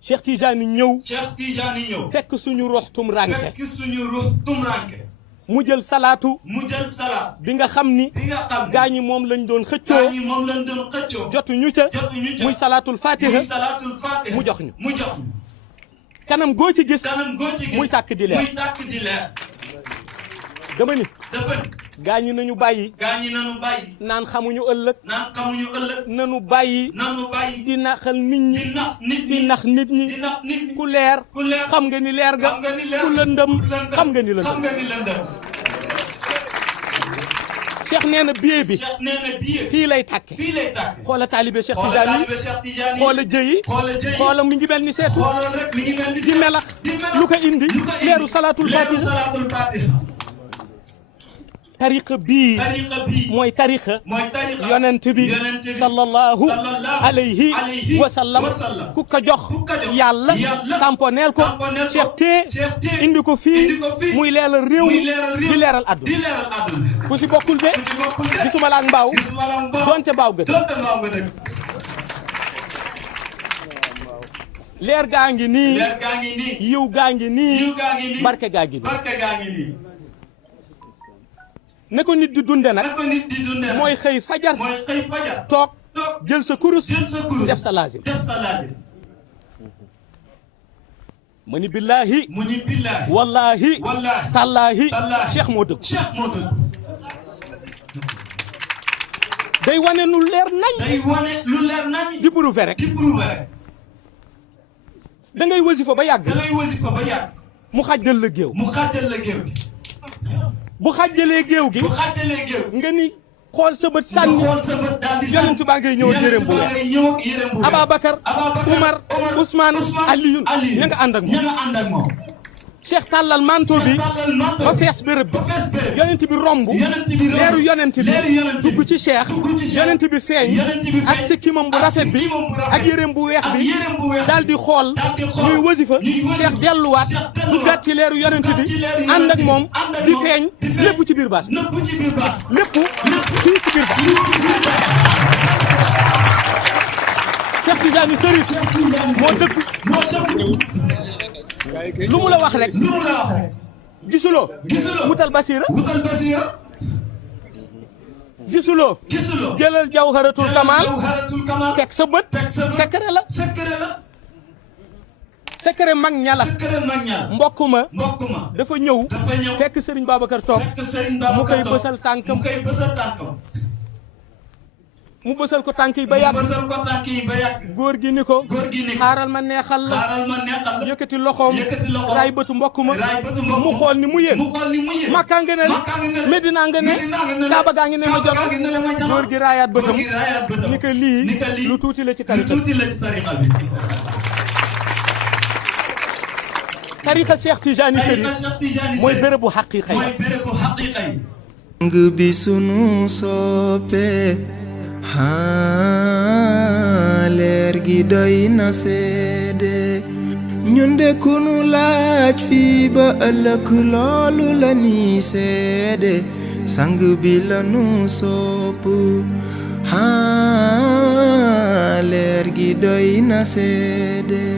Cheikh Tidiane ñëw. Cheikh Tidiane ñëw. fekk suñu ruux tumranke. fekk suñu ruux tumranke. mu jël salaatu. mu jël salaat. bi nga xam ni. bi nga xam ni gaa ñi moom lañ doon xëccoo. gaa ñi moom lañ doon xëccoo. jotuñu ca. jotuñu ca muy salaatul fatiha. muy salaatul fatiha. mu jox ñu. mu jox ñu. kanam goo ci gis. kanam goo ci gis muy tàkk di leer. muy tàkk di leer. dama ni. dafa ni. gaa ñi nañu bàyyi. gaa ñi nanu bàyyi. naan xamuñu ëllëg. naan xamuñu ëllëg. nanu bàyyi. nanu bàyyi. di naxal nit ñi. di nax nit ñi. di nax nit ñi. di nax nit ñi. ku leer. ku leer. xam nga ni leer ga. xam nga ni leer. ku lëndëm. xam nga ni xam lëndëm. nga ni lëndëm. Cheikh nee na billet bi. Cheikh nee na billet. fii lay tàkke. fii lay tàkk. xoola taalibe Cheikh xoola Tidiane taalibe Cheikh Tidiane. xoola jëyi. xoola jëyi. xoola mi ngi mel ni seetu. xoolal rek mi ngi mel ni di melax. di melax. lu ko indi. lu ko indi. leeru salaatul leeru fatiha. salaatul fatiha. tariqa bii. tariqa bii. mooy tariqa. mooy tariqa. yonent bi. yonent bi. sallallahu alayhi wa sallam. ku ko jox. ku ko jox. yàlla. yàlla. tamponeel ko. tamponeel ko. Cheikh tee. Cheikh tee. indi ko fii. indi ko fii. muy leeral réew mi. muy leeral réew di leeral di àdduna. leeral àdduna. ku si bokkul de. ku ci bokkul de. gisuma la ak mbaaw. gisuma la mbaaw. donte mbaaw gën. donte mbaaw nga dëgg. leer gaa ngi nii. leer gaa ngi nii. yiw gaa ngi nii. yiw gaa ngi nii. barke gaa ngi nii. barke gaa ngi nii. ne ko nit di dunde nag. dafa nit di dundee. mooy xëy fajar. mooy xëy fajar. toog toog jël sa kurus. jël sa kurus. def sa laazim. def sa laazim. ma ni billaahi. mu ni billaahi. wallaahi. wallaahi. tallaahi. tallaahi. Cheikh moo dëgg. Cheikh moo dëgg. day wane nu leer nañ. day wane lu leer nañ. di prouver rek. di prouver rek. da ngay wasifa ba yàgg. da ngay wasifa ba yàgg. mu xàjjal la géew. mu xàjjal la géew gi. bu xàjjalee géew gi. bu xàjjalee géew. nga ni xool sa bët nga sànni. xool sa bët daal di sànni. yonent baa ngay ñëw ak yéreem bu yonent baa weex. ngay ñëw ak yéreem bu weex. Ababacar. Ababacar. Umar. Ousmane. Aliyun. ña nga ànd ak moom. ña nga ànd ak moom. Cheikh tàllal manto bi. tàllal manto ba bi. fees béréb bi. ba fees béréb. yonent bi romb. yonent bi romb. leeru yonent bi. leeru yonent bi. dugg ci Cheikh. dugg ci Cheikh. yonent bi feeñ. yonent bi feeñ. ak sikkimam bu ak rafet bi. sikkimam bu rafet. ak yéreem bu weex ak bi. yéreem bu weex. daal di xool. daal di xool. ñuy wasifa. ñuy wasifa. Cheikh delluwaat. Cheikh delluwaat. duggaat ci leeru yonent bi. duggaat ci leeru yonent ànd ak bi. moom. ànd ak di moom. feeñ. di feeñ. lépp ci biir baas bi. nëbb ci biir baas. lépp. fii ci biir baas. fii ci biir baas. Cheikh Tidiane Serif. Cheikh Tidiane moo dëkk. moo dëkk. lu mu la wax rek. lu mu la wax rek. gisuloo. gisuloo. wutal basira. wutal basira. gisuloo. gisuloo. jëlal jawharatul kamal. jawharatul kamal. teg sa bët. teg sa bët. secret la. secret la. secret mag ña la. secret mag ña. mbokk ma. mbokk ma. dafa ñëw. dafa ñëw. fekk Serigne Babacar toog. fekk Serigne mu koy Babacar toog. bësal tànkam. mu koy bësal tànkam. mu bësal ko tànk yi ba mu yàgg. bësal ko tànk yi ba yàgg. góor gi ni ko. góor gi ni ko. xaaral ma neexal la. xaaral ma neexal la. yëkkati loxoom. yëkkati loxoom. raay bëtu mbokk ma. raay bëtu mbokk mu xool ni mu yéen. mu xool ni mu yéen. Makka nga ne la. Makka nga ne la. Medina nga ne. Medina nga ne la. Kaaba gaa ngi ne ma Kaaba gaa ngi ne la ma jot. jot. góor gi raayaat bëtam. góor gi raayaat bëtam. ni ko lii. ni ko lii. lu tuuti la ci lu tariqa bi. tuuti la ci tariqa bi. tariqa Cheikh Tidiane tariqa Serif. Cheikh Tidiane mooy Serif. bérébu xaqiiqa mooy yi. bérébu xaqiiqa yi. sang bi sunu soppe leer gi doy na seede ñun de kunu laaj fii ba ëllëg loolu la ni seede sang bi la nu sopp leer gi doy na seede